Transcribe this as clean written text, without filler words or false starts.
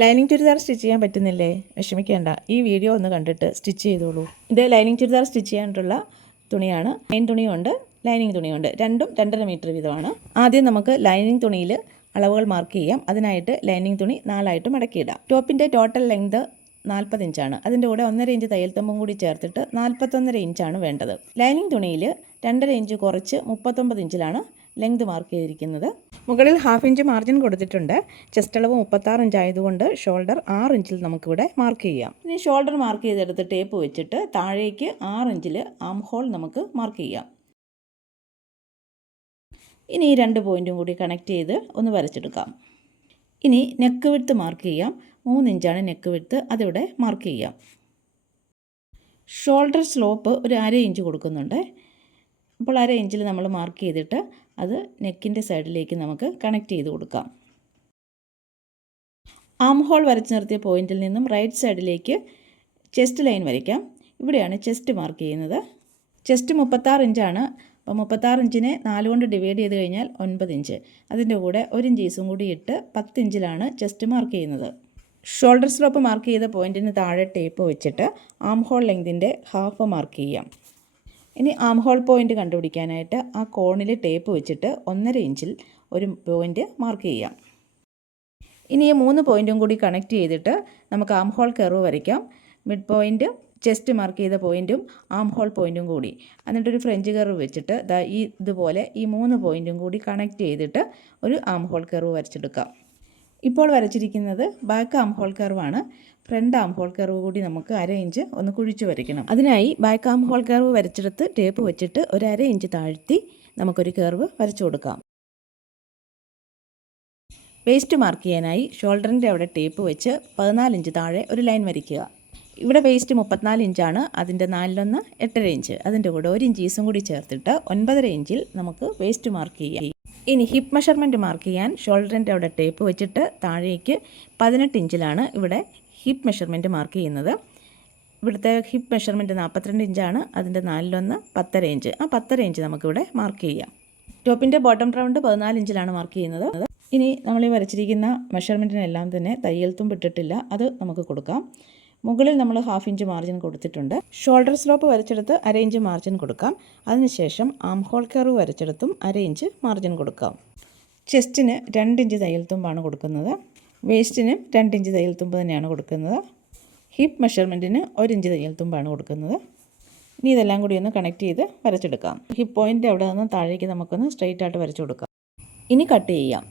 Lining churidar stitch ചെയ്യാൻ പറ്റുന്നില്ലേ? വിഷമിക്കേണ്ട, ഈ വീഡിയോ ഒന്ന് കണ്ടിട്ട് സ്റ്റിച്ച് ചെയ്തോളൂ. ഇത് ലൈനിങ് ചുരിദാർ സ്റ്റിച്ച് ചെയ്യാനുള്ള തുണിയാണ്. മെയിൻ തുണിയുണ്ട്, ലൈനിങ് തുണിയുണ്ട്. രണ്ടും 2.5 മീറ്റർ വീതമാണ്. ആദ്യം നമുക്ക് ലൈനിങ് തുണിയിൽ അളവുകൾ മാർക്ക് ചെയ്യാം. അതിനായിട്ട് ലൈനിങ് തുണി 4ആയിട്ട് മടക്കിയിടാം. ടോപ്പിൻ്റെ ടോട്ടൽ ലെങ്ത് 40 ഇഞ്ചാണ്. അതിൻ്റെ കൂടെ 1.5 ഇഞ്ച് തയ്യൽ തുമ്പും കൂടി ചേർത്തിട്ട് 41.5 ഇഞ്ചാണ് വേണ്ടത്. ലൈനിങ് തുണിയിൽ 2.5 ഇഞ്ച് കുറച്ച് 39 ഇഞ്ചിലാണ് ലെങ്ത് മാർക്ക് ചെയ്തിരിക്കുന്നത്. മുകളിൽ 1/2 ഇഞ്ച് മാർജിൻ കൊടുത്തിട്ടുണ്ട്. ചെസ്റ്റ് അളവ് 36 ഇഞ്ച് ആയതുകൊണ്ട് ഷോൾഡർ 6 ഇഞ്ചിൽ നമുക്കിവിടെ മാർക്ക് ചെയ്യാം. ഇനി ഷോൾഡർ മാർക്ക് ചെയ്തെടുത്ത് ടേപ്പ് വെച്ചിട്ട് താഴേക്ക് 6 ഇഞ്ചിൽ ആം ഹോൾ നമുക്ക് മാർക്ക് ചെയ്യാം. ഇനി ഈ 2 പോയിൻറ്റും കൂടി കണക്ട് ചെയ്ത് ഒന്ന് വരച്ചെടുക്കാം. ഇനി നെക്ക് വിഡ്ത്ത് മാർക്ക് ചെയ്യാം. 3 ഇഞ്ചാണ് നെക്ക് വിഡ്ത്ത്, അതിവിടെ മാർക്ക് ചെയ്യാം. ഷോൾഡർ സ്ലോപ്പ് ഒരു 1/2 ഇഞ്ച് കൊടുക്കുന്നുണ്ട്. അപ്പോൾ 1/2 ഇഞ്ചിൽ നമ്മൾ മാർക്ക് ചെയ്തിട്ട് അത് നെക്കിൻ്റെ സൈഡിലേക്ക് നമുക്ക് കണക്ട് ചെയ്ത് കൊടുക്കാം. ആം ഹോൾ വരച്ച് നിർത്തിയ പോയിന്റിൽ നിന്നും റൈറ്റ് സൈഡിലേക്ക് ചെസ്റ്റ് ലൈൻ വരയ്ക്കാം. ഇവിടെയാണ് ചെസ്റ്റ് മാർക്ക് ചെയ്യുന്നത്. ചെസ്റ്റ് 36 ഇഞ്ചാണ്. അപ്പോൾ 36 ഇഞ്ചിനെ 4 കൊണ്ട് ഡിവൈഡ് ചെയ്ത് കഴിഞ്ഞാൽ 9 ഇഞ്ച്. അതിൻ്റെ കൂടെ 1 ഇഞ്ച് ഈസും കൂടി ഇട്ട് 10 ഇഞ്ചിലാണ് ചെസ്റ്റ് മാർക്ക് ചെയ്യുന്നത്. ഷോൾഡർ സ്ലോപ്പ് മാർക്ക് ചെയ്ത പോയിന്റിന് താഴെ ടേപ്പ് വെച്ചിട്ട് ആം ഹോൾ ലെങ്തിൻ്റെ ഹാഫ് മാർക്ക് ചെയ്യാം. ഇനി ആം ഹോൾ പോയിൻ്റ് കണ്ടുപിടിക്കാനായിട്ട് ആ കോണിൽ ടേപ്പ് വെച്ചിട്ട് 1.5 ഇഞ്ചിൽ ഒരു പോയിൻ്റ് മാർക്ക് ചെയ്യാം. ഇനി ഈ 3 പോയിൻറ്റും കൂടി കണക്ട് ചെയ്തിട്ട് നമുക്ക് ആം ഹോൾ കർവ് വരയ്ക്കാം. മിഡ് പോയിൻ്റ്, ചെസ്റ്റ് മാർക്ക് ചെയ്ത പോയിൻറ്റും ആം ഹോൾ പോയിൻറ്റും കൂടി, എന്നിട്ടൊരു ഫ്രഞ്ച് കർവ് വെച്ചിട്ട് ഇതുപോലെ ഈ 3 പോയിൻറ്റും കൂടി കണക്ട് ചെയ്തിട്ട് ഒരു ആം ഹോൾ കർവ് വരച്ചെടുക്കാം. ഇപ്പോൾ വരച്ചിരിക്കുന്നത് ബാക്ക് ആം ഹോൾ കർവാണ്. ഫ്രണ്ട് ആം ഹോൾ കർവ് കൂടി നമുക്ക് 1/2 ഇഞ്ച് ഒന്ന് കുഴിച്ച് വരയ്ക്കണം. അതിനായി ബാക്ക് ആം ഹോൾ കർവ് വരച്ചെടുത്ത് ടേപ്പ് വെച്ചിട്ട് ഒരു 1/2 ഇഞ്ച് താഴ്ത്തി നമുക്കൊരു കർവ് വരച്ചു കൊടുക്കാം. വേസ്റ്റ് മാർക്ക് ചെയ്യാനായി ഷോൾഡറിൻ്റെ അവിടെ ടേപ്പ് വെച്ച് 14 ഇഞ്ച് താഴെ ഒരു ലൈൻ വരയ്ക്കുക. ഇവിടെ വേസ്റ്റ് 34 ഇഞ്ചാണ്. അതിൻ്റെ 4/1 8.5 ഇഞ്ച്. അതിൻ്റെ കൂടെ 1 ഇഞ്ച് ഈസും കൂടി ചേർത്തിട്ട് 9.5 ഇഞ്ചിൽ നമുക്ക് വേസ്റ്റ് മാർക്ക് ചെയ്യാം. ഇനി ഹിപ്പ് മെഷർമെൻറ്റ് മാർക്ക് ചെയ്യാൻ ഷോൾഡറിൻ്റെ അവിടെ ടേപ്പ് വെച്ചിട്ട് താഴേക്ക് 18 ഇഞ്ചിലാണ് ഇവിടെ ഹിപ്പ് മെഷർമെൻറ്റ് മാർക്ക് ചെയ്യുന്നത്. ഇവിടുത്തെ ഹിപ്പ് മെഷർമെൻറ്റ് 42 ഇഞ്ചാണ്. അതിൻ്റെ 4/1 10.5 ഇഞ്ച്. ആ 10.5 ഇഞ്ച് നമുക്കിവിടെ മാർക്ക് ചെയ്യാം. ടോപ്പിൻ്റെ ബോട്ടം റൗണ്ട് 14 ഇഞ്ചിലാണ് മാർക്ക് ചെയ്യുന്നത്. ഇനി നമ്മൾ ഈ വരച്ചിരിക്കുന്ന മെഷർമെൻറ്റിനെല്ലാം തന്നെ തയ്യൽ തുമ്പ് ഇട്ടിട്ടില്ല, അത് നമുക്ക് കൊടുക്കാം. മുകളിൽ നമ്മൾ 1/2 ഇഞ്ച് മാർജിൻ കൊടുത്തിട്ടുണ്ട്. ഷോൾഡർ സ്ലോപ്പ് വരച്ചെടുത്ത് 1/2 ഇഞ്ച് മാർജിൻ കൊടുക്കാം. അതിനുശേഷം ആം ഹോൾ കർവ് വരച്ചെടുത്തും 1/2 ഇഞ്ച് മാർജിൻ കൊടുക്കാം. ചെസ്റ്റിന് 2 ഇഞ്ച് തയ്യൽ തുമ്പാണ് കൊടുക്കുന്നത്. വേസ്റ്റിന് 2 ഇഞ്ച് തയ്യൽ തുമ്പ് തന്നെയാണ് കൊടുക്കുന്നത്. ഹിപ്പ് മെഷർമെൻറ്റിന് 1 ഇഞ്ച് തയ്യൽ തുമ്പാണ് കൊടുക്കുന്നത്. ഇനി ഇതെല്ലാം കൂടി ഒന്ന് കണക്ട് ചെയ്ത് വരച്ചെടുക്കാം. ഹിപ്പ് പോയിൻ്റ് അവിടെ നിന്ന് താഴേക്ക് നമുക്കൊന്ന് സ്ട്രെയിറ്റ് ആയിട്ട് വരച്ചു കൊടുക്കാം. ഇനി കട്ട് ചെയ്യാം.